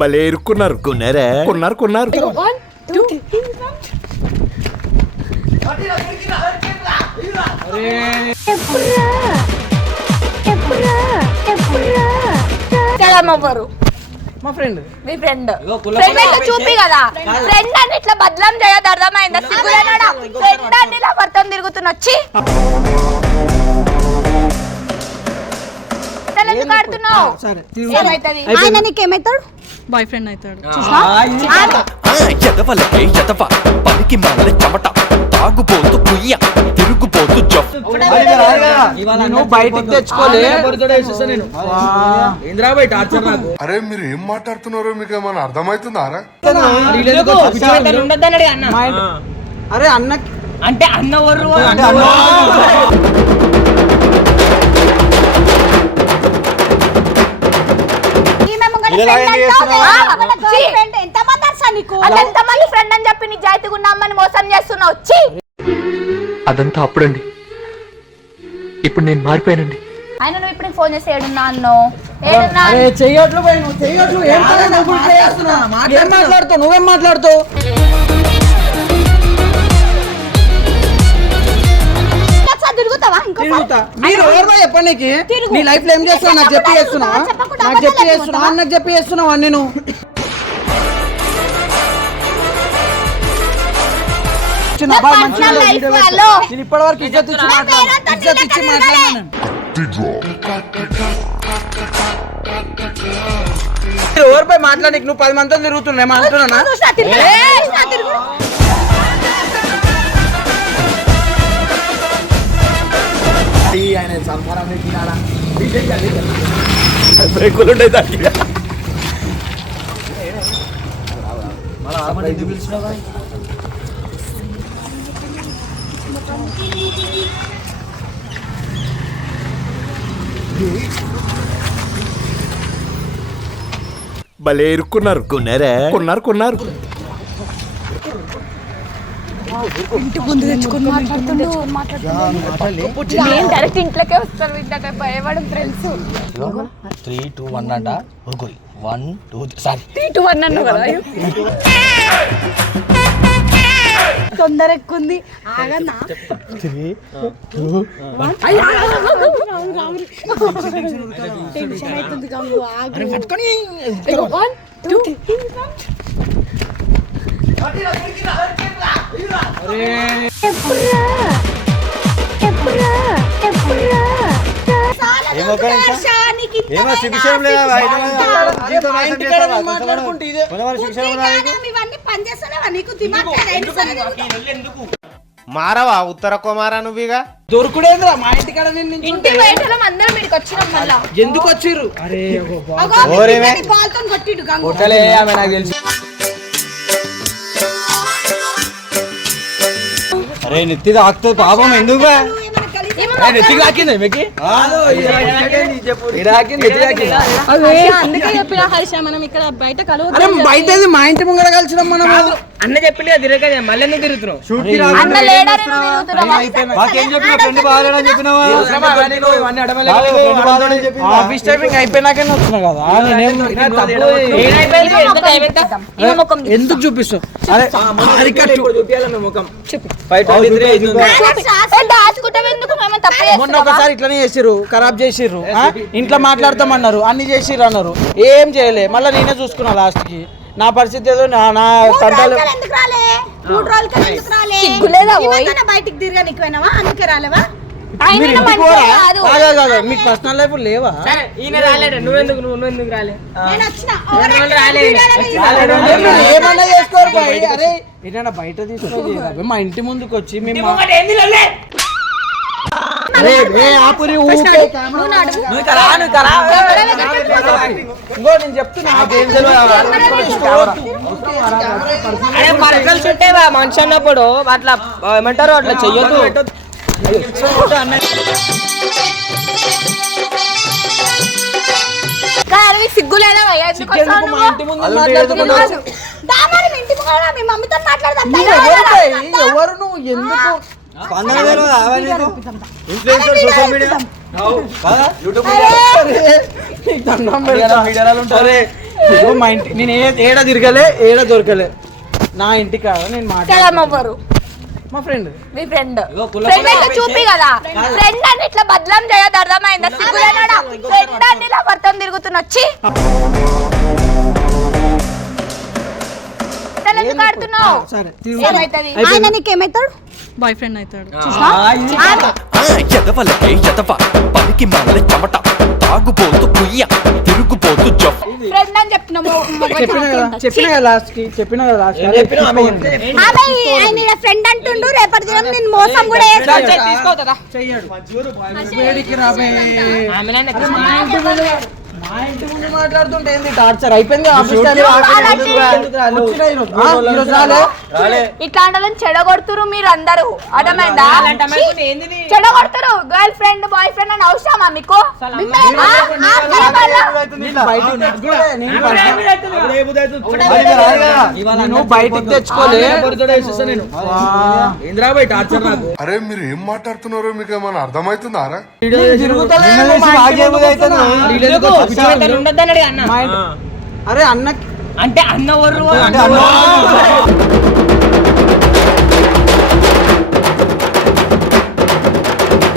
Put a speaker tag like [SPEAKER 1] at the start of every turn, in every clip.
[SPEAKER 1] భలే ఇరుక్కున్నారు.
[SPEAKER 2] కొన్నారా?
[SPEAKER 1] కొన్నారు కొన్నారు.
[SPEAKER 3] ఎవ్వరు
[SPEAKER 4] మా ఫ్రెండ్.
[SPEAKER 3] మీ ఫ్రెండ్. ఫ్రెండ్ అయితే చూపి కదా. ఫ్రెండ్ అని ఇట్లా బదలం చేయదు అర్థమైందా? సిగ్గులేనాడా? ఫ్రెండ్ అని ఇలా భర్తం తిరుగుతున్న. వచ్చి అసలు ఎందుకు ఆడుతున్నావు?
[SPEAKER 4] సరే.
[SPEAKER 3] ఏమైతది ఆయన నీకేమైతాడు?
[SPEAKER 5] బాయ్ ఫ్రెండ్ అవుతాడు.
[SPEAKER 2] ఎదవలకే ఎదవ. పనికి మాల చెమట. తాగుబోతు కుయ్య. తిరుగుబోతు జఫ్
[SPEAKER 4] నేను బయటికి తెచ్చుకోలే. ఇందిరా బయట టార్చర్ నాకు?
[SPEAKER 6] అరే మీరు ఏం మాట్లాడుతున్నారో మీకు ఏమైనా అర్థమవుతుందా రా?
[SPEAKER 4] మా ఇంటి- అరే అన్నకి
[SPEAKER 7] అంటే అన్నవరు
[SPEAKER 3] ఈమె ముంగట friend ఎంతమంది ఫ్రెండ్ అని చెప్పి ఉన్నామని మోసం చేస్తున్నావు? వచ్చి
[SPEAKER 8] అదంతా అప్పుడండి. ఇప్పుడు నేను మారిపోయానండి.
[SPEAKER 3] ఆయన నువ్వు ఇప్పుడు ఫోన్ చేసి ఏడున్నా అన్నో? ఏడున్నా?
[SPEAKER 4] అరే చెయ్యట్లు? ఏం మాట్లాడుతావు? నువ్వేం మాట్లాడుతావు? తిరుగుతా మీరు ఎవరు చెప్పండి నీకు. నీ లైఫ్లో ఏం చేస్తున్నావు? నాకు చెప్పి చేస్తున్నావా? నాకు చెప్పి చేస్తున్నావా? నాకు చెప్పి చేస్తున్నావా నేను. నేను ఇప్పటి వరకు ఇజ్జత్ ఇచ్చి ఇజ్జత్ ఇచ్చి. మాట్లాడాను ఎవరిపై మాట్లాడి నువ్వు పది మందితో తిరుగుతున్నా ఏమో
[SPEAKER 1] బ్రేకులు ఉంటాయి దానికి. భలే ఇరుక్కున్నారు.
[SPEAKER 2] కొన్నారా?
[SPEAKER 1] కొన్నారు కొన్నారు.
[SPEAKER 3] నేను డైరెక్ట్ ఇంట్లోకే వస్తారు ఇంత భయపడం ఫ్రెండ్స్
[SPEAKER 7] త్రీ టూ వన్ అంట. One two sorry.
[SPEAKER 5] ఇటు వన్ అన్నావు కదా
[SPEAKER 3] తొందర ఎక్కుంది ఆగన్నా? టెన్షన్ అవుతుంది కాదు ఆగు. వన్ టూ
[SPEAKER 4] మాట్లాడుకుంటే ఇదే
[SPEAKER 3] ఇవన్నీ పనిచేస్తానేవా నీకు దిమాగ్
[SPEAKER 9] మారవా? ఉత్తర కుమారా నువ్వుగా?
[SPEAKER 4] దొరుకుడేంద్రా? మా
[SPEAKER 3] ఇంటి బయటలో అందరం ఇక్కడికి వచ్చినాం మళ్ళా.
[SPEAKER 4] ఎందుకు వచ్చిర్రు? అరే నాకు తెలుసు.
[SPEAKER 7] అరే నెత్తిది తాకుతుంది పాపం. ఎందుకు
[SPEAKER 5] అందుకే చెప్పిన హర్ష మనం ఇక్కడ బయట
[SPEAKER 4] మా ఇంటి ముంగడ కలిసినాం మనం
[SPEAKER 7] అన్న చెప్పింది తిరగదు మళ్ళీ ఎందుకు తిరుగుతున్నావు
[SPEAKER 4] ఆఫీస్ టైమింగ్ అయిపోయినాకనే వచ్చినా కదా. ఎందుకు చూపిస్తావు అరే
[SPEAKER 3] దాచుకుంటావు ఎందుకు
[SPEAKER 4] మొన్న? ఒకసారి ఇట్లనే చేసిర్రు ఖరాబ్ చేసిర్రు? ఇంట్లో మాట్లాడతామన్నారు అన్ని చేసిర్రు అన్నారు. ఏం చేయలే మళ్ళీ నేనే చూసుకున్నా లాస్ట్కి నా పరిస్థితి ఏదో నా నా తంటాలు
[SPEAKER 3] ఎందుకు రాలే? మూడు రోజులకి ఎందుకు రాలే? సిగ్గులేదా బయటికి అందుకే రాలేవా?
[SPEAKER 4] మీకు పర్సనల్ లైఫ్ లేవా? ఏమన్నా చేసుకోరు అరే ఏదైనా బయట చేయరా? మా ఇంటి ముందుకు వచ్చి మేము నేను చెప్తున్నా
[SPEAKER 7] పర్సనల్స్ మనిషి అన్నప్పుడు అట్లా ఏమంటారు? అట్లా చెయ్యొద్దు?
[SPEAKER 3] ఎందుకు వస్తావు
[SPEAKER 4] మా
[SPEAKER 3] నువ్వు?
[SPEAKER 4] ఇంటి
[SPEAKER 3] మమ్మీతో మాట్లాడదాం.
[SPEAKER 4] ఎవరు నువ్వు? ఎందుకు?
[SPEAKER 7] ఇన్ఫ్లుయెన్సర్ సోషల్ మీడియా
[SPEAKER 4] మా ఇంటి నేను ఏడ తిరగలే ఏడ దొరకలే. నా ఇంటి కాడ నేను మా ఫ్రెండ్.
[SPEAKER 3] మీ ఫ్రెండ్. ఫ్రెండ్ అయితే చూపి కదా. ఫ్రెండ్ అని ఇట్లా బదలం చేయదు అర్థమైందా? సిగ్గులేనాడా? ఫ్రెండ్ అని ఇలా వర్తం ఎందుకు ఆడుతున్నావు? ఆయన నీకేమైతాడు?
[SPEAKER 5] బాయ్ ఫ్రెండ్ అవుతాడు.
[SPEAKER 2] ఆ, ఎదవలకే ఎదవ. పనికి మాల చెమట. తాగుబోతు కుయ్య. తిరుగుబోతు జఫ్
[SPEAKER 3] ఫ్రెండ్ అని చెప్తున్నాము
[SPEAKER 4] చెప్పిన కదా చెప్పిన కదా లాస్ట్కి చెప్పిన? కదా లాస్ట్కి అదే
[SPEAKER 3] ఆమె ఆయన ఫ్రెండ్ అంటుండు రేపటి దినం నేను మోసం కూడా చేస్తాను.
[SPEAKER 7] తీసుకోవద్దా
[SPEAKER 4] చెయ్యడు. వేడికి రాబే మా ఇంటి ముందు మాట్లాడుతుంటే ఏంది? టార్చర్ అయిపోయింది ఆఫీస్ టైం
[SPEAKER 3] అలాంటి-
[SPEAKER 4] వచ్చినా ఈరోజు. ఆ, ఈరోజు రాలే?
[SPEAKER 3] ఇట్లాంటి చెడగొడుతురు మీరు అందరూ అర్థమైందా? చెడగొడతారు గర్ల్ ఫ్రెండ్ బాయ్ ఫ్రెండ్ అని అవసరమా మీకు? మిమ్మల్ని- ఆ, ఆ, కలవాలా?
[SPEAKER 4] నేను బయటికి తెచ్చుకోలే. నేను నేను బయటికి తెచ్చుకోలే.
[SPEAKER 6] అరే మీరు ఏం మాట్లాడుతున్నారో మీకు ఏమైనా అర్థమవుతుందారా
[SPEAKER 4] నేను తిరుగుతలేను, మా ఇంటి ముందుకు వస్తున్నా.
[SPEAKER 7] ఉండొద్దన్నాడు అన్న.
[SPEAKER 4] అరే అన్నకి
[SPEAKER 7] అంటే అన్న వర్రు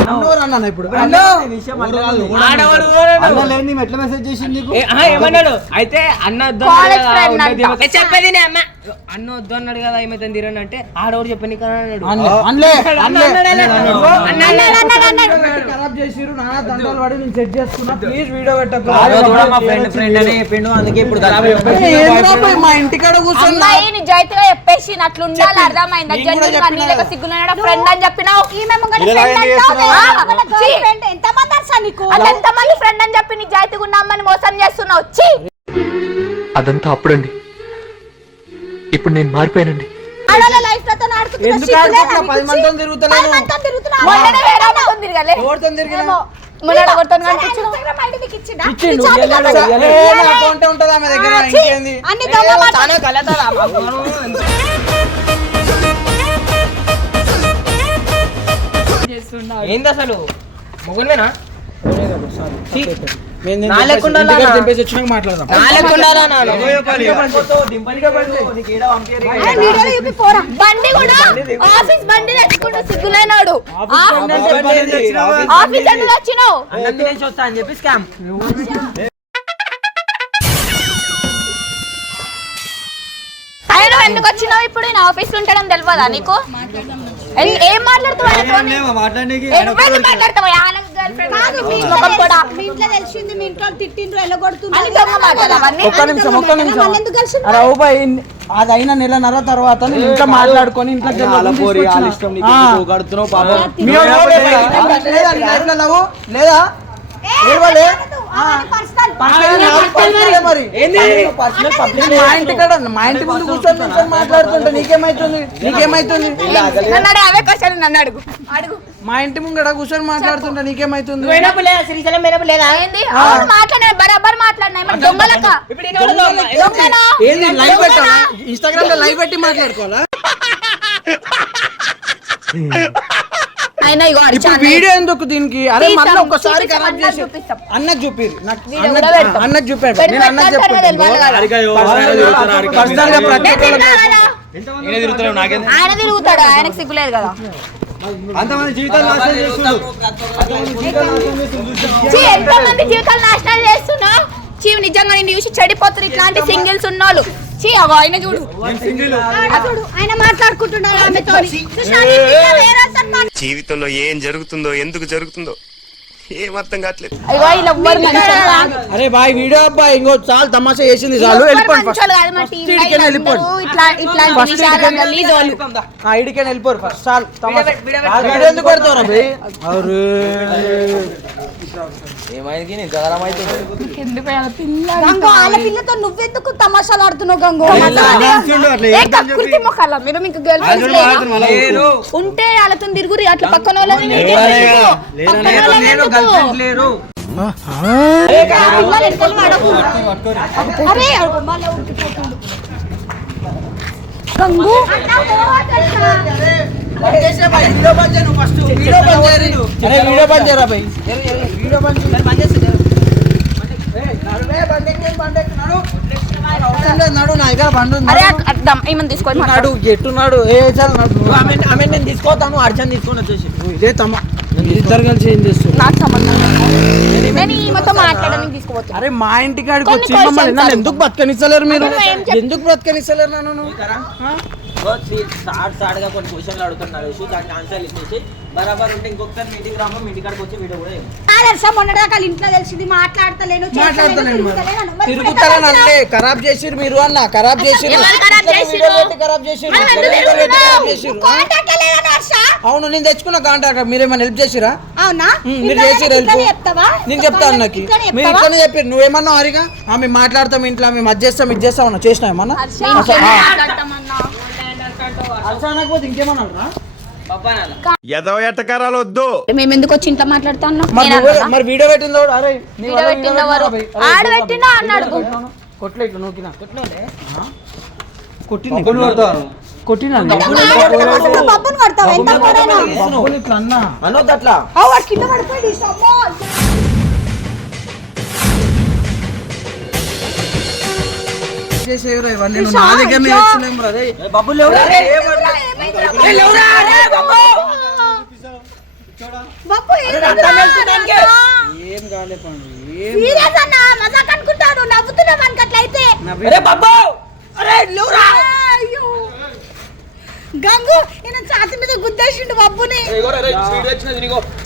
[SPEAKER 4] అన్నోరు అన్నాను ఇప్పుడు?
[SPEAKER 7] ఏ, ఆ, ఏమన్నాడు? అయితే అన్న చెప్పేది నే అమ్మ అన్న వద్దు అన్నాడు కదా ఏమైతే తీరని అంటే ఆడవాడు చెప్పని కదా అన్నాడు.
[SPEAKER 4] ఖరాబ్ నానా దండాలు పడి నేను సెట్ చేసుకున్నా ప్లీజ్ వీడియో పెట్టకు
[SPEAKER 9] మా ఫ్రెండ్ ఫ్రెండ్ అని చెప్పిండు అందుకే ఇప్పుడు
[SPEAKER 4] మా ఇంటికాడ
[SPEAKER 3] నిజాయితీగా చెప్పేసి అట్లా ఉండాలి అర్థమైందా ఫ్రెండ్ అని చెప్పినావు ఈమె ఎంత మంది నీకు ఎంత మంది ఫ్రెండ్ అని చెప్పి నిజాయితీగా ఉన్నామని మోసం చేస్తున్నావు వచ్చి
[SPEAKER 8] అదంతా అప్పుడండి ఇప్పుడు నేను మారిపోయానండి.
[SPEAKER 4] ఎందుకు ఆడుకుంటున్నా? పది మందితో తిరుగుతలేను. ఎవరితో తిరిగినా? ఇచ్చిండు. ఇయ్యలేడు. నా ఉంటది ఆమె దగ్గర? ఇంకేంది?
[SPEAKER 3] అన్ని దొంగ మాటలు.
[SPEAKER 7] ఏంది అసలు? మొగుడుమేనా
[SPEAKER 4] దింపేసి వచ్చినాక మాట్లాడదాం?
[SPEAKER 3] బండి కూడా ఆఫీస్ బండి తెచ్చుకుంటూ సిగ్గులేనాడు? ఆఫీస్ ఎందుకు వచ్చినావు
[SPEAKER 7] అని చెప్పి స్కామ్
[SPEAKER 3] ఆయన నువ్వు ఎందుకు వచ్చినావు ఇప్పుడు? నేను ఆఫీస్ ఉంటాడని తెలియదా నీకు? ఏం
[SPEAKER 4] ఓ బాయ్ అది అయిన నెలన్నర తర్వాత నేను ఇంట్లో మాట్లాడుకొని ఇంట్లో లేదా మా ఇంటి కాడ మా ఇంటి ముందు కూర్చొని మాట్లాడుతుంటే నీకేమైతుంది? నీకేమైతుంది?
[SPEAKER 3] అడుగు, అవే క్వశ్చన్ నన్ను అడుగు. అడుగు.
[SPEAKER 4] మా ఇంటి ముంగడ కూర్చొని మాట్లాడుతుంటే నీకేమైతుంది? ఇన్స్టాగ్రామ్లో లైవ్ పెట్టి మాట్లాడుకోవాలా?
[SPEAKER 3] ఆయన ఇగో
[SPEAKER 4] ఇప్పుడు. వీడియో ఎందుకు దీనికి? అరే మళ్ళీ
[SPEAKER 3] అన్నకు
[SPEAKER 4] చేసి. అన్నకు చూపిరు. అన్నకు చూపాడు. నేను అన్నకు
[SPEAKER 3] పెట్టాలి
[SPEAKER 4] చెప్పాను.
[SPEAKER 3] కదా, తెలియాలి కదా.
[SPEAKER 4] పర్సనల్గా ప్రతి
[SPEAKER 3] నేను
[SPEAKER 4] ఒక్కళ్ళకి
[SPEAKER 3] తిన్నా కదా. ఆయన తిరుగుతాడు ఆయనకు సిగ్గులేదు కదా. జీవితాలు నాశనాలు చేస్తున్నా? చీ నిజంగా నేను చూసి చెడిపోతారు ఇట్లాంటి సింగిల్స్ ఉన్నోళ్ళు. చీ అగో ఆయన చూడు. ఆయన మాట్లాడుకుంటున్నారు ఆమెతో
[SPEAKER 10] జీవితంలో ఏం జరుగుతుందో ఎందుకు జరుగుతుందో ఏం అర్థం కావట్లేదు.
[SPEAKER 4] అరే బాయ్ వీడియో అబ్బాయి ఇంకో చాలు తమాషా చేసింది చాలు వెళ్ళిపోండి ఐడికైనా వెళ్ళిపోరు ఫస్ట్ చాలు
[SPEAKER 7] వీడియో
[SPEAKER 4] ఎందుకు పెడతావు అరే
[SPEAKER 5] పిల్లతో నువ్వెందుకు తమాషాలు ఆడుతున్నావు గంగు?
[SPEAKER 3] మీరు మీకు గర్ల్ ఉంటే వాళ్ళతో తిరుగురు అట్లా పక్కన వాళ్ళని
[SPEAKER 4] వీడియో బంద్ చేయరు. వీడియో బంద్
[SPEAKER 3] తీసుకొని
[SPEAKER 4] నడు ఎట్టున్నాడు? ఏ చాలు నడు.
[SPEAKER 9] ఆమె నేను తీసుకోతాను అర్జున్ తీసుకొని వచ్చేసి.
[SPEAKER 4] ఇదే తమ్మ ఇద్దరు కలిసి ఏం చేస్తారు
[SPEAKER 3] నాకు సంబంధం లేదు. నేను ఈమెతో మాట్లాడడానికి తీసుకోవచ్చు
[SPEAKER 4] అరే మా ఇంటి కాడికి
[SPEAKER 3] కొన్ని
[SPEAKER 4] వచ్చి మమ్మల్ని.
[SPEAKER 3] questions
[SPEAKER 4] నన్ను ఎందుకు బతకనిస్తలేరు మీరు? ఎందుకు బతకనిస్తలేరు నన్ను?
[SPEAKER 9] సాడ్ సాడ్గా కొన్ని క్వశ్చన్లు అడుగుతున్నాడు యశు, దానికి ఆన్సర్ ఇచ్చేసి బరాబర్ ఉంటే ఇంకొకసారి మీ ఇంటికి రాము మీ ఇంటికాడికి వచ్చి వీడియో కూడా
[SPEAKER 5] మొన్నటిదాకా ఇంట్లో తెలిసింది మాట్లాడతలేను
[SPEAKER 4] మాట్లాడతలేను మరి.
[SPEAKER 5] తిరుగుతలేను. మరి
[SPEAKER 4] తిరుగుతారని అనలే ఖరాబ్ చేసిరు మీరు అన్న ఖరాబ్ చేసిరు
[SPEAKER 3] ఖరాబ్ చేసిరు?
[SPEAKER 4] అవును నేను తెచ్చుకున్న కాంటాక్ట్ మీరేమైనా హెల్ప్ చేసిరా?
[SPEAKER 5] అవునా?
[SPEAKER 4] మీరు
[SPEAKER 5] చెప్తావా?
[SPEAKER 4] నేను చెప్తాను నాకు మీరు? ఇట్లనే చెప్పారు నువ్వేమన్నా హరిగా? ఆమె మాట్లాడతాం ఇంట్లో మేము అది చేస్తాం ఇది చేస్తాం అన్న. చేసినా ఏమన్నా?
[SPEAKER 3] హర్ష, ఇంకేం మాట్లాడతామన్నా?
[SPEAKER 4] అనకపోతే ఇంకేమన్నా
[SPEAKER 9] పప్పా నాన్న.
[SPEAKER 10] ఎదవ ఎట్టకారాలు వద్దు.
[SPEAKER 3] మేము ఎందుకు వచ్చి ఇంట్లో మాట్లాడుతా ఉన్నాం
[SPEAKER 4] మరి వీడియో పెట్టిందో అరే
[SPEAKER 3] వీడియో పెట్టిందో ఆడ పెట్టినా. అన్నాడు.
[SPEAKER 4] కొట్లే ఇట్లా నూకినా. కొట్టినా చేసేవరా ఇవన్నీ నువ్వు నా దగ్గర నేర్చులేము రా రేయ్.
[SPEAKER 9] ఏ బబ్బులు లేవురా?
[SPEAKER 5] బబ్బు.
[SPEAKER 4] ఏం కాలే పండు ఏం
[SPEAKER 5] సీరియస్ అన్న మజాక్ అనుకుంటాడు నవ్వుతున్నావు మనకి అట్లయితే.
[SPEAKER 9] అరే బబ్బు! అరే లేవురా!
[SPEAKER 5] అయ్యో. గంగు ఈయన ఛాతి మీద గుద్దేసిండు బబ్బుని.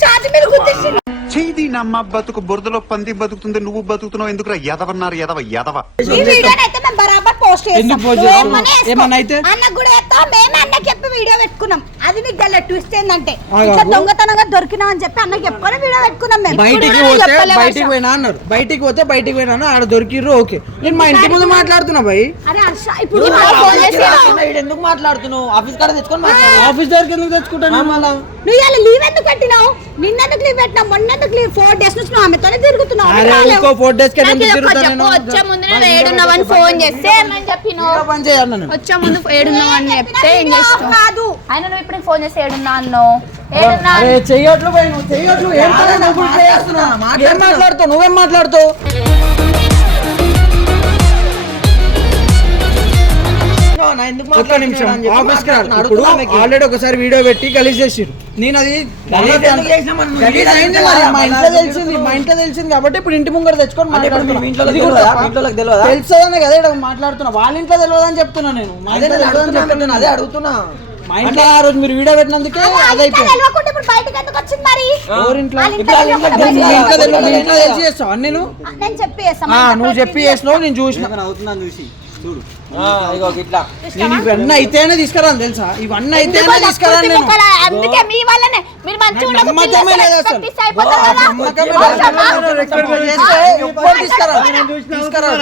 [SPEAKER 5] ఛాతి మీద గుద్దేసిండు.
[SPEAKER 11] చేయి నమ్మ బతుకు బురదలో పంది బతుకుతుంది నువ్వు బతుకుతున్నావు ఎందుకురా ఎదవన్నారు ఎదవ ఎదవ.
[SPEAKER 5] ఈ వీడియోని అయితే మేము బరాబర్ పోస్ట్ చేస్తాం
[SPEAKER 4] ఎందుకు post
[SPEAKER 5] నువ్వు
[SPEAKER 4] చేస్తావు?
[SPEAKER 5] ఏమన్నా వేసుకో.
[SPEAKER 4] ఏమన్నా అయితే?
[SPEAKER 5] అన్నకు కూడా చెప్తాం మేమే అన్నకి చెప్పి వీడియో పెట్టుకున్నాం. అది నీకు తెల్ల ట్విస్ట్ ఏంటంటే
[SPEAKER 4] ఆ,
[SPEAKER 5] ఇట్లా
[SPEAKER 4] బాబు.
[SPEAKER 5] దొంగతనంగా దొరికినాం అని చెప్పి అన్నకి చెప్పుకొని వీడియో పెట్టుకున్నాం మేము.
[SPEAKER 4] బయటికి
[SPEAKER 5] ఇప్పుడు కూడా
[SPEAKER 4] పోతే బయటికి. పోయినా అన్నారు. బయటికి పోతే బయటికి పోయినా ఆడ దొరికిర్రు ఓకే. నేను మా ఇంటి ముందు మాట్లాడుతున్నా భయ్
[SPEAKER 5] అరే హర్ష ఇప్పుడు
[SPEAKER 9] నువ్వు
[SPEAKER 5] మళ్ళీ ఫోన్
[SPEAKER 9] ఆఫీస్కి
[SPEAKER 5] చేసి
[SPEAKER 9] రాకుండా ఈడ ఎందుకు మాట్లాడుతున్నావు? ఆఫీస్ కాడ తెచ్చుకొని మాట్లాడు.
[SPEAKER 4] ఆఫీస్ దగ్గరికి ఎందుకు తెచ్చుకుంటాను మళ్ళా?
[SPEAKER 5] నువ్వు ఇలా లీవ్ ఎందుకు పెట్టినావు? నిన్నెందుకు లీవ్ పెట్టినావు? మొన్నెందుకు లీవ్ ఫోర్ డేస్ నుంచి నువ్వు ఆమెతోనే తిరుగుతున్నావు.
[SPEAKER 4] అరే
[SPEAKER 5] రాలేవు.
[SPEAKER 4] ఇంకో ఫోర్ డేస్కి
[SPEAKER 3] నాకు
[SPEAKER 4] ఎందుకు
[SPEAKER 3] ఇది ఒక్కటి
[SPEAKER 4] తిరుగుతాను
[SPEAKER 3] చెప్పు,
[SPEAKER 4] నేను?
[SPEAKER 3] వచ్చే ముందు నేను ఏడున్నావని ఫోన్ చేస్తే ఏమని చెప్పినావు?
[SPEAKER 4] ఇంకా పని చేయాలి నేను
[SPEAKER 3] వచ్చే ముందు ఏడున్నావని చెప్తే ఏం
[SPEAKER 5] వీడియో ఆఫ్
[SPEAKER 3] చేస్తావు?
[SPEAKER 5] కాదు.
[SPEAKER 3] ఆయన నువ్వు ఇప్పుడు ఫోన్ చేస్తే ఏడున్నా అన్నావు ఏడున్నా
[SPEAKER 4] అరే చెయ్యట్లు పోయి నువ్వు చెయ్యట్లు. ఏం పని నువ్వు చేస్తున్నావు? ఏం మాట్లాడుతావు నువ్వేం మాట్లాడుతావు? ఒక్క నిమిషం
[SPEAKER 9] ఆఫీస్కి.
[SPEAKER 4] ఇప్పుడు. ఆల్రెడీ ఒకసారి వీడియో పెట్టి గలీజ్ చేసిరు నేను అది మా ఇంట్లో తెలిసింది మా ఇంట్లో తెలిసింది కాబట్టి ఇప్పుడు ఇంటి ముంగర తెచ్చుకొని? తెలుస్తుందనే కదా ఇక్కడ మాట్లాడుతున్నా వాళ్ళ ఇంట్లో తెలియదు అని చెప్తున్నా నేను. మా
[SPEAKER 9] అదే
[SPEAKER 4] ఇంట్లో
[SPEAKER 9] నేను
[SPEAKER 4] తెలియదు అని
[SPEAKER 9] అడుగుతున్నా,
[SPEAKER 4] చెప్తున్నా.
[SPEAKER 9] నేను అదే అడుగుతున్నా.
[SPEAKER 4] మా ఇంట్లో ఆ రోజు మీరు వీడియో పెట్టినందుకే
[SPEAKER 5] అదే
[SPEAKER 4] అది
[SPEAKER 5] ఇంకా
[SPEAKER 4] అయిపోయింది.
[SPEAKER 5] తెలియకుండా ఇప్పుడు బయటకు ఎందుకు వచ్చింది మరి?
[SPEAKER 4] ఎవరింట్లో?
[SPEAKER 5] వాళ్ళ
[SPEAKER 9] ఇప్పుడు వాళ్ళ ఇంట్లో
[SPEAKER 5] తెలియకుండా
[SPEAKER 4] మీ
[SPEAKER 9] తెలియదా?
[SPEAKER 4] ఇంట్లో తెలియదు మీ ఇంట్లో తెలిసి చేస్తావా? నేను?
[SPEAKER 5] చెప్పి
[SPEAKER 4] చేసినావు నేను చూసిన.
[SPEAKER 9] అవుతున్నాను చూసి చూడు. ఇగో ఇట్లా
[SPEAKER 4] నేను ఇవన్నీ అయితేనే తీసుకురాను తెలుసా? ఇవన్నీ అయితేనే తీసుకురాను నేను.
[SPEAKER 3] అందుకే మీ వల్లనే. మీరు మంచిగా
[SPEAKER 4] నాకు
[SPEAKER 3] ఉండకపోతే
[SPEAKER 4] నమ్మకమే లేదు
[SPEAKER 3] పిల్లలు
[SPEAKER 4] అసలు.
[SPEAKER 3] పిచ్చి అయిపోతారు కదా.
[SPEAKER 4] నమ్మకమే
[SPEAKER 3] అవసరమా?
[SPEAKER 4] లేదు. చేస్తే. ఎవ్వరు తీసుకురారు. తీసుకురారు.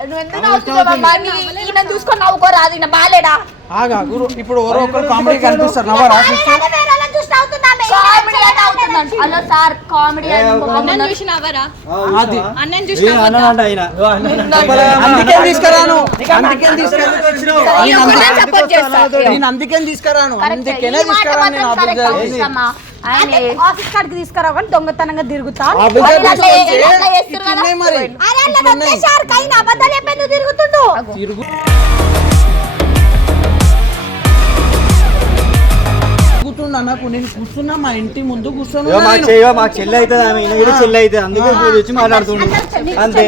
[SPEAKER 3] నువ్వు ఎందుకు నవ్వుతున్నావు అమ్మా? నీ- ఈయన చూసుకొని నవ్వుకోరాదు ఈయన బాలేడా?
[SPEAKER 4] ఆగా గురు. ఇప్పుడు ఎవరో ఒకరు కామెడీ కనిపిస్తారు. నవ్వరా?
[SPEAKER 3] హలో సార్ కామెడీ
[SPEAKER 4] అది.
[SPEAKER 5] చూసి
[SPEAKER 4] అందుకే తీసుకురాను అందుకే తీసుకురాను నేను అందుకే- అందుకే తీసుకురాను? నేను ఆఫీస్
[SPEAKER 5] కాడికి తీసుకురావు కానీ దొంగతనంగా తిరుగుతా.
[SPEAKER 4] ఆఫీస్ కూర్చున్నా నాకు నేను కూర్చున్నా మా ఇంటి ముందు కూర్చొని.
[SPEAKER 9] మాకు చెల్లి అవుతుంది ఆమె. ఈయన కూడా అవుతుంది. అందుకే ఇప్పుడు వచ్చి అంతే.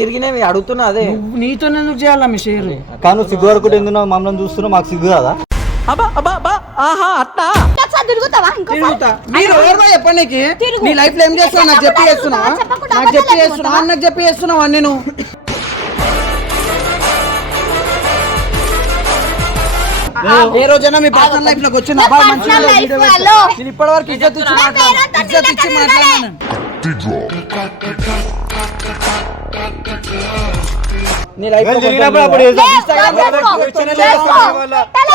[SPEAKER 9] తిరిగినవి అడుగుతున్నా అదే.
[SPEAKER 4] నువ్వు నీతో ఎందుకు చేయాలా మీ షేర్
[SPEAKER 9] కానీ సిగ్గు వరకు ఎందుకు మమ్మల్ని చూస్తున్నావు. మాకు సిగ్గు కదా
[SPEAKER 5] ఒకసారి తిరుగుతావా? ఇంకోసారి
[SPEAKER 4] తిరుగుతా. మీరు ఎవరిదో చెప్పండి నీకు. నీ లైఫ్లో ఏం చేస్తున్నావు? నాకు చెప్పి చేస్తున్నావా? నాకు చెప్పి చేస్తున్నావా? నాకు చెప్పి చేస్తున్నావా నేను ఏ రోజైనా మీ పర్సనల్ లైఫ్లోకి వచ్చిన అబ్బాయి. నేను ఇప్పటి వరకు ఇజ్జత్ ఇచ్చి మాట్లాడాను. ఇజ్జత్ ఇచ్చి మాట్లాడాను నీ లైఫ్
[SPEAKER 9] జరిగినప్పుడు అప్పుడు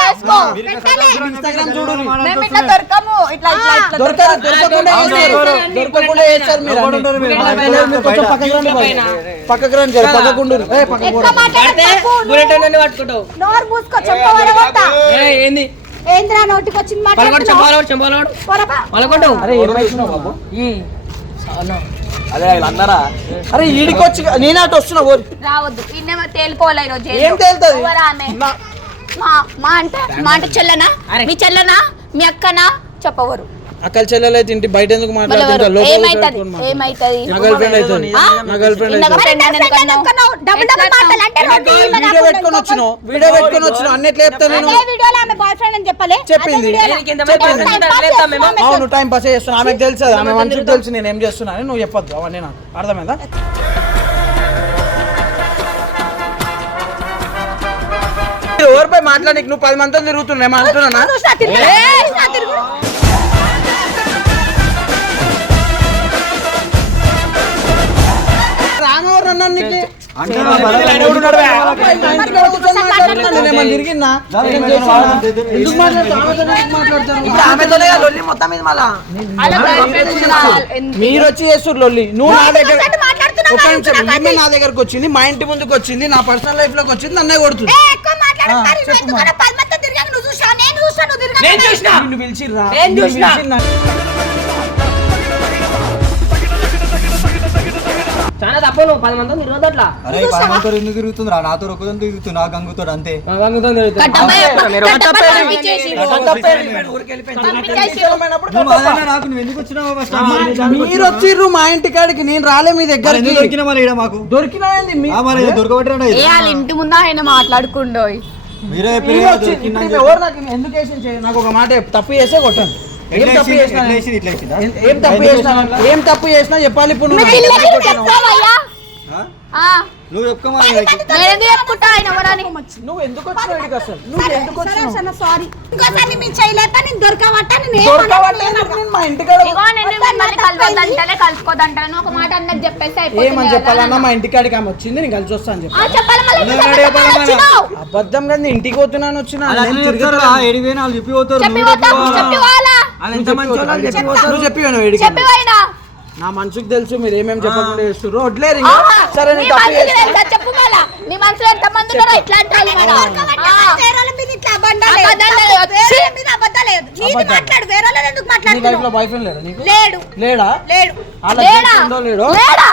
[SPEAKER 3] చేసుకో, చేసుకో. చేసుకో
[SPEAKER 4] ఇన్స్టాగ్రామ్ చూడు
[SPEAKER 3] మేము ఇట్లా దొరకము. ఇట్లా ఇట్లా ఇట్లా
[SPEAKER 4] దొరకరు దొరకకుండా చేస్తారు? దొరకకుండా చేస్తారు మీరు? అన్ని. మీరు? కొంచెం పక్కకి రండి బాయ్. పక్కకి రండి. జర పక్కకు ఉండు. ఏ, పక్కకు
[SPEAKER 5] ఎక్కువ
[SPEAKER 4] పోరా.
[SPEAKER 5] మాట్లాడకు తప్పు.
[SPEAKER 7] బుల్లెట్ అన్నీ పట్టుకుంటావు.
[SPEAKER 5] నోరు మూసుకో చెప్పవరగొట్టా
[SPEAKER 7] ఏయ్, ఏంది?
[SPEAKER 5] ఏంద్రా నోటికి వచ్చింది
[SPEAKER 7] పలకొట్టు
[SPEAKER 5] మాట్లాడుతున్నావు?
[SPEAKER 7] చెంపాలోడు చెంపాలోడు
[SPEAKER 5] పొరపా.
[SPEAKER 7] పలకొట్టు
[SPEAKER 4] అరే ఏమైతున్నావు బాబు? అదే వీళ్ళందరా అరే ఈడికి వచ్చి నేనే అటు వస్తున్నా ఓరి.
[SPEAKER 3] రావద్దు. ఇన్నేమో తేలిపోలే ఈరోజు? జైల్లో.
[SPEAKER 4] ఏం తేలుతది?
[SPEAKER 3] మా మా అంటే మా అంటే చెల్లనా? మీ చెల్లనా? మీ అక్కనా? చెప్పవరు.
[SPEAKER 4] అక్కల చెల్లెలైతే ఇంటి బయట ఎందుకు
[SPEAKER 3] ఏమైతది. ఏమైతది?
[SPEAKER 4] నా గర్ల్ ఫ్రెండ్ అవుతుంది? నా గర్ల్ ఫ్రెండ్?
[SPEAKER 5] డబుల్ డబుల్ మాటలు అంటే
[SPEAKER 4] వీడియో పెట్టుకొని వీడియో పెట్టుకొని అన్నిట్లో నేను.
[SPEAKER 5] వీడియోలో ఆమె బాయ్ ఫ్రెండ్ అని చెప్పలే?
[SPEAKER 4] చెప్పింది. అవును టైం పాస్ చేస్తున్నా ఆమెకు తెలుసు. ఆమె తెలుసు నేను ఏం చేస్తున్నా అని నువ్వు చెప్పొద్దు. అవన్నీ నాకు అర్థమైందా? ఎవరిపై మాట్లాడి నువ్వు పది మందితో తిరుగుతున్నా. రానవరు అన్నాను నీకు. ఎందుకు? మీరు వచ్చి చేస్తారు లొల్లి. నువ్వు నా దగ్గర ఒక నిమిషం నా దగ్గరకు వచ్చింది మా ఇంటి ముందుకు వచ్చింది నా పర్సనల్ లైఫ్లోకి వచ్చింది నన్నే కొడుతుంది.
[SPEAKER 5] నేను చూసినా, నువ్వు
[SPEAKER 7] నేను చూసినా.
[SPEAKER 4] పిలిచిర్రా.
[SPEAKER 7] నేను. చాలా తప్పు నువ్వు. పది మంది తిరగదు అట్లా.
[SPEAKER 9] అరే పరమంతో ఎందుకు తిరుగుతుందిరా? నాతో ఒక్కదో అంతే.
[SPEAKER 7] తిరుగుతుంది.
[SPEAKER 9] నాకు నువ్వు ఎందుకు వచ్చినావు ఫస్ట్
[SPEAKER 4] మీరు వచ్చిర్రు మా ఇంటి కాడికి. నేను రాలే మీ దగ్గరికి
[SPEAKER 9] ఎందుకు దొరికినా మరి ఈడ మాకు?
[SPEAKER 4] దొరికినా
[SPEAKER 3] వాళ్ళ ఇంటి ముందు ఆయన మాట్లాడుకుండో
[SPEAKER 9] మీరే
[SPEAKER 4] ఎందుకు వేసింది చేయ- నాకు ఒక మాట. తప్పు చేస్తే కొట్టాను. ఏం తప్పు? చేసినా? ఏం- తప్పు చేసినా
[SPEAKER 9] కొట్టినావు?
[SPEAKER 4] ఏం తప్పు చేసినా చెప్పాలి ఇప్పుడు నువ్వు?
[SPEAKER 9] ఆ, నువ్వు
[SPEAKER 3] ఎందుకు
[SPEAKER 4] వచ్చినావు అసలు? నువ్వు ఎందుకు వచ్చినావు?
[SPEAKER 5] సరే, ఇంకోసారి చేయలేక నేను నేను
[SPEAKER 4] మా ఇంటికాడ
[SPEAKER 3] ఒక మాట అన్నది చెప్పేసి
[SPEAKER 4] ఏమని చెప్పాలన్నా. మా ఇంటికాడికి ఆమె వచ్చింది నేను కలిసి వస్తా అని
[SPEAKER 3] చెప్పాలి. అబద్ధం
[SPEAKER 4] కదా ఇంటికి పోతున్నాను వచ్చిన
[SPEAKER 9] చెప్పి
[SPEAKER 4] నా మనసుకు తెలుసు మీరు ఏమేమి చెప్పకుండా చేస్తుర్రు. వడ్లేరు సరే నేను తప్పు?
[SPEAKER 3] చెప్పు మళ్ళా. నీ మనసులో ఎంత మంది ఉన్నారో?
[SPEAKER 5] ఇట్లా.
[SPEAKER 3] వచ్చి-
[SPEAKER 5] వేరే వాళ్ళ మీద అబద్ధాలు లేదు. నీది మాట్లాడు వేరే వాళ్ళది ఎందుకు
[SPEAKER 4] నీ లైఫ్లో
[SPEAKER 5] మాట్లాడుతున్నావు
[SPEAKER 4] బాయ్ ఫ్రెండ్ లేడా. నీకు
[SPEAKER 5] లేడు?
[SPEAKER 4] లేడా.
[SPEAKER 5] లేడు
[SPEAKER 4] అలా
[SPEAKER 3] లేడా?
[SPEAKER 4] ఉందో లేడో?
[SPEAKER 3] లేడా?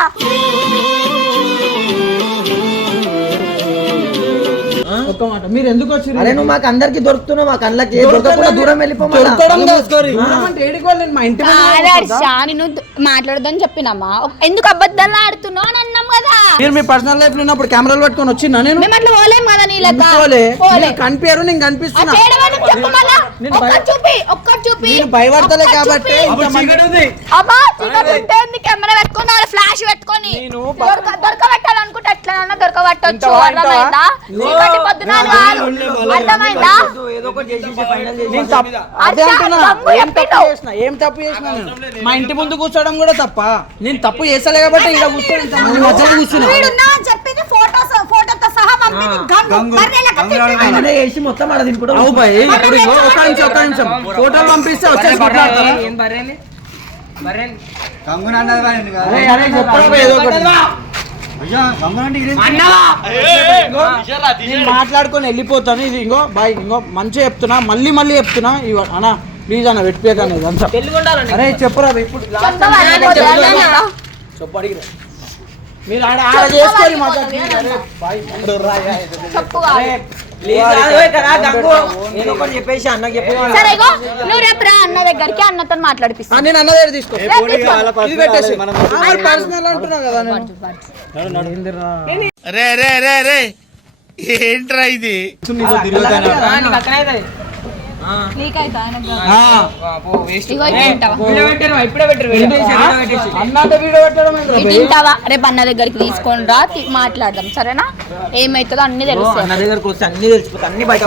[SPEAKER 4] ఒక్క మాట. మీరు ఎందుకు వచ్చారు
[SPEAKER 9] అరే నువ్వు మాకు అందరికి దొరుకుతున్నావు మాకు అందరికి దొరకకుండా దూరం వెళ్ళిపోమా
[SPEAKER 4] దొరకడం కాదు. దూరం అంటే ఏడికి వాళ్ళు నేను మా ఇంటి ముందు
[SPEAKER 3] కాదు హర్ష, నేను మాట్లాడదని చెప్పినమ్మా. ఎందుకు అబద్ధాలు ఆడుతున్నావు అని అన్నాం కదా.
[SPEAKER 4] మీరు మీ పర్సనల్ లైఫ్లో ఉన్నప్పుడు కెమెరాలు పట్టుకొని వచ్చినా నేను?
[SPEAKER 3] మేము అట్లా పోలేం కదా నీ లెక్క.
[SPEAKER 4] పోలే?
[SPEAKER 3] పోలే.
[SPEAKER 4] మీరు కనిపించారు నేను
[SPEAKER 3] ఆ
[SPEAKER 4] కనిపిస్తున్నా
[SPEAKER 3] చేయడం చెప్పు మళ్ళా?
[SPEAKER 4] నేను
[SPEAKER 3] ఒక్కటి
[SPEAKER 4] భయ-
[SPEAKER 3] చూపి ఒక్కటి చూపి
[SPEAKER 4] నేను భయపడతలే
[SPEAKER 3] ఒక్కటి
[SPEAKER 4] కాబట్టి
[SPEAKER 3] చూపి. అబ్బా ఉంది. కెమెరా పెట్టుకొని ఆడ ఫ్లాష్ పెట్టుకొని.
[SPEAKER 4] నేను
[SPEAKER 3] దొరక దొరకబట్టాలనుకుంటే ఎట్లనన్నా దొరకబట్టొచ్చు.
[SPEAKER 4] ఇంతవా, ఇంతవా?
[SPEAKER 3] అర్థమైందా? చీకటి పొద్దున కాదు అర్థమైందా?
[SPEAKER 9] ఏదో ఒకటి చేసి ఫైనల్ చేసి
[SPEAKER 4] నేను తప్పు అదే
[SPEAKER 3] అర్ష,
[SPEAKER 4] అంటున్నా.
[SPEAKER 3] దమ్ము
[SPEAKER 4] ఏం తప్పు
[SPEAKER 3] చెప్పినావు.
[SPEAKER 4] చేసిన? ఏం తప్పు చేసిన నేను? మా ఇంటి ముందు కూర్చోవడం కూడా తప్ప. నేను తప్పు చేస్తలే కాబట్టి ఇంతమంది మధ్యలో కూర్చున్నా
[SPEAKER 5] వీడున్నా అని చెప్పింది ఫోటోస్ ఫోటోతో సహా పంపింది. గంగు
[SPEAKER 9] గంగు.
[SPEAKER 5] బర్రెలకి
[SPEAKER 9] గంగు
[SPEAKER 5] తిప్పింది.
[SPEAKER 9] ఆయననే చేసి మొత్తం ఆడ తినుకుంటాం
[SPEAKER 4] అవు భయ్ ఇప్పుడు ఇంకో ఒక నిమిషం ఒక నిమిషం. ఫోటోలు పంపిస్తే వచ్చేసి కొట్లాడతారా?
[SPEAKER 7] ఏం బర్రెని బర్రెని
[SPEAKER 9] గంగున అన్నది వాడిని కాదు.
[SPEAKER 4] అరే, అరే, చెప్పరా భయ్ ఏదో ఒకటి.
[SPEAKER 9] అయ్యా గంగున అంటే ఇదే
[SPEAKER 4] నేను మాట్లాడుకొని వెళ్ళిపోతాను. ఇది ఇంకో బాయ్ ఇంకో మంచిగా చెప్తున్నా. మళ్ళీ మళ్ళీ చెప్తున్నా. ఇవ అన్న ప్లీజ్ అన్న పెట్టిపోయాక ఇదంతా.
[SPEAKER 7] తెలుగు ఉండాలండి.
[SPEAKER 4] అరే చెప్పురా భయ్, ఇప్పుడు last time? చెప్పు అడిగిరా. మీరు ఆడ ఆడ చేసుకోరు
[SPEAKER 9] చెప్పేసి
[SPEAKER 3] నువ్వు రేపు రా అన్న దగ్గరికి అన్నతో మాట్లాడిపిస్తా
[SPEAKER 4] నేను అన్న దగ్గర తీసుకో పర్సనల్ అంటున్నా కదా నేను ఏందిరా?
[SPEAKER 1] రే రే రే రే ఏంట్రా ఇది
[SPEAKER 3] తింటావా? రేపు అన్న దగ్గరికి తీసుకొని రా మాట్లాడదాం. సరేనా? ఏమైతుందో అన్ని తెలుస్తాయి.
[SPEAKER 9] అన్న దగ్గరకు వస్తే అన్ని తెలిసిపోతాయి. అన్ని బయట